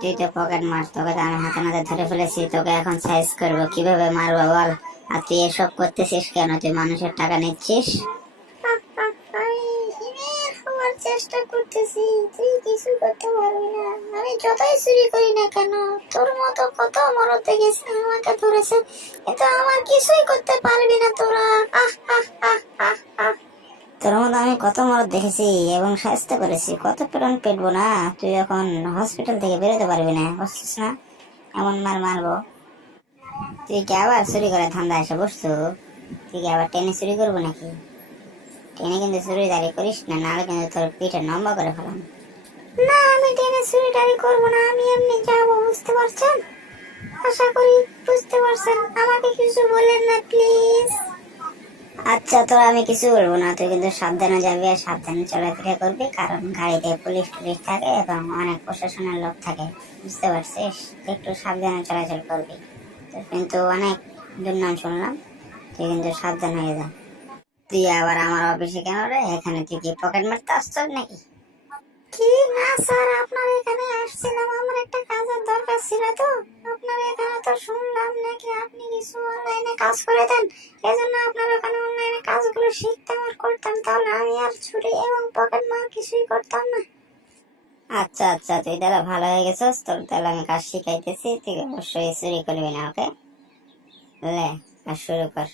তুই তো পকেট মার, তোকে তো আমি হাতে নাতে ধরে ফেলেছি, তোকে এখন সাইজ করবো, কিভাবে মারবো বল। আর তুই এসব করতেছিস কেন? তুই মানুষের টাকা নিচ্ছিস? আমি হিমেল হওয়ার চেষ্টা করতেছি, তুই কিছু করতে পারবি না। আমি যতই চুরি করি না কেন, তোর মতো কত মরদ দেখেছি আমাকে ধরেছে, কিন্তু আমার কিছুই করতে পারবি না তোরা। আহ আহ আহ আহ আহ। তোর মতো আমি কত মরদ দেখেছি এবং সাহায্য করেছি, কত প্রাণ পেটবো না। তুই এখন হসপিটাল থেকে বেরোতে পারবি না, বুঝছিস না? এমন মার মারবো। তুই কি আবার চুরি করে ধান্দা এসে বসছো? তুই কি আবার টেনে চুরি করবো নাকি? টেনে কিন্তু চুরি দাঁড়িয়ে করিস না, নাহলে কিন্তু তোর পিঠে লম্বা করে ফেলাম। না, আমি টেনে চুরি টারি করবো না, আমি এমনি যাবো, বুঝতে পারছেন? আশা করি বুঝতে পারছেন, আমাকে কিছু বলেন না প্লিজ। আচ্ছা, তোর আমি কিছু বলবো না, তুই কিন্তু সাবধানে যাবি আর সাবধানে চলাফেরা করবি, কারণ গাড়িতে পুলিশ টুলিশ থাকে এবং অনেক প্রশাসনের লোক থাকে, বুঝতে পারছিস? তুই একটু সাবধানে চলাচল করবি। তোর কিন্তু অনেক দুর্নাম শুনলাম, তুই কিন্তু সাবধান হয়ে যা। তুই আবার আমার অফিসে কেন রে? এখানে তুই কি পকেট মারতে আসছিস নাকি? কি না স্যার, আপনার এখানে আসছিলাম, আমার একটা কাজের দরকার ছিল তো। আপনার এখানে তো শুনলাম নাকি আপনি কিছু অনলাইনে কাজ করে দেন, এজন্য আপনার ওখানে অনলাইনে কাজগুলো শিখতাম আর করতাম, তাহলে আমি আর চুরি এবং পকেট মার কিছুই করতাম না। আচ্ছা আচ্ছা, তুই তাহলে ভালো হয়ে গেছিস, তোর তাহলে আমি কাজ শিখাইতেছি, তুই অবশ্যই চুরি করবি না, ওকে? লে, কাজ শুরু কর।